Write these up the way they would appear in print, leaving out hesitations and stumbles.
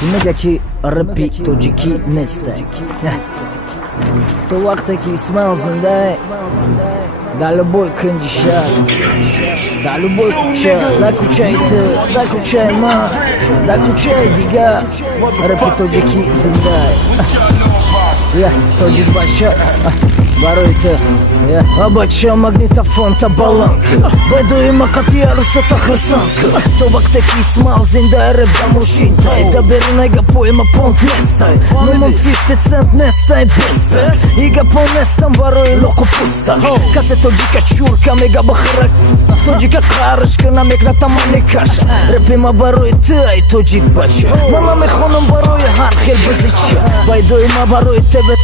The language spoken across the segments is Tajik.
Kimegaki rapi tojiki nestai. То вақте ки Исмаил зинда дар любой кунҷи шаҳр, дар любой кӯча, дар кӯчаи ту, дар кӯчаи ман, дар кӯчаи дигар рапи тоҷикӣ зинда. Тоҷик баша барои ту. Бача магнитофон та баланка, бедои мақати арусата хрсанка. То вақте ки Исмаил зинда рэп да мошинтай, да берунайга поема понт нестай, но ман 50 цент нестай бестай. Ига по нестам барои лоқу пуста. Касе тоҷика чурка мега бахрак, тоҷика қарышка намекна тамани каша. Рэпи ма барои ту ай тоҷик бача, ман намехонам барои ҳар хел базича. Байдои ма барои тебе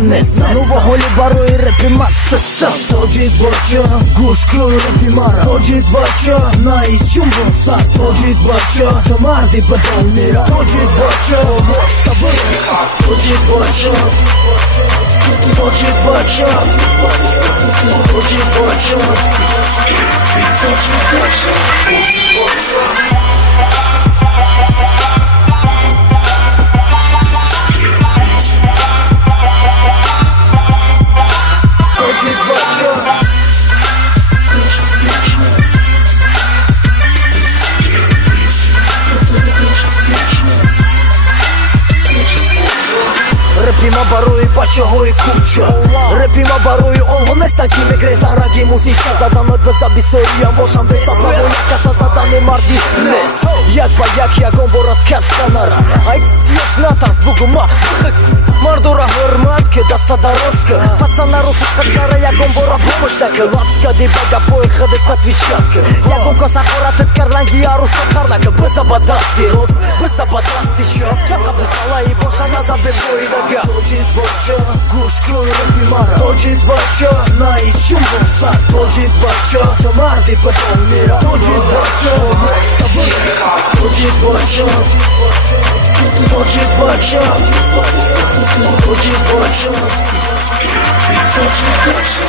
неста, ну во ҳоли барои рэпи ма саста. Тоҷик бача гӯш кун рэпи мара, тоҷик бача наис ҷумбон сар, тоҷик бача ту марди бадонира, тоҷик бача моста бира, тоҷик бача, тоҷик бача, тоҷик бача, тоҷик бача. Рэпи ма барои бачаҳои кӯча, рэпи ма барои онҳо нестанд ки мегрезан раги мусиша заданои безабисориям бошам бестафлаво якаса задани марди нест. Як ба як ягон борад каста нара, ай ёш натарс бугу ма мардора ҳурмат ки даста дароз ки пацанаро сухатсара ягон бора помощ наки лапскади ба гапои худет татвишат ки ягон коса хоратет карланги аруса карнаки безабадасти рост безабадасти чақа безбалаи боша назабефоидага. Тоҷик бача гӯш кун рэпи мара, тоҷик бача наис ҷумбон сар, тоҷик бача ту марди бадонира, тоҷик бача моста бира, тоҷик бача, тоҷик бача, тоҷик бача, тоҷик бача.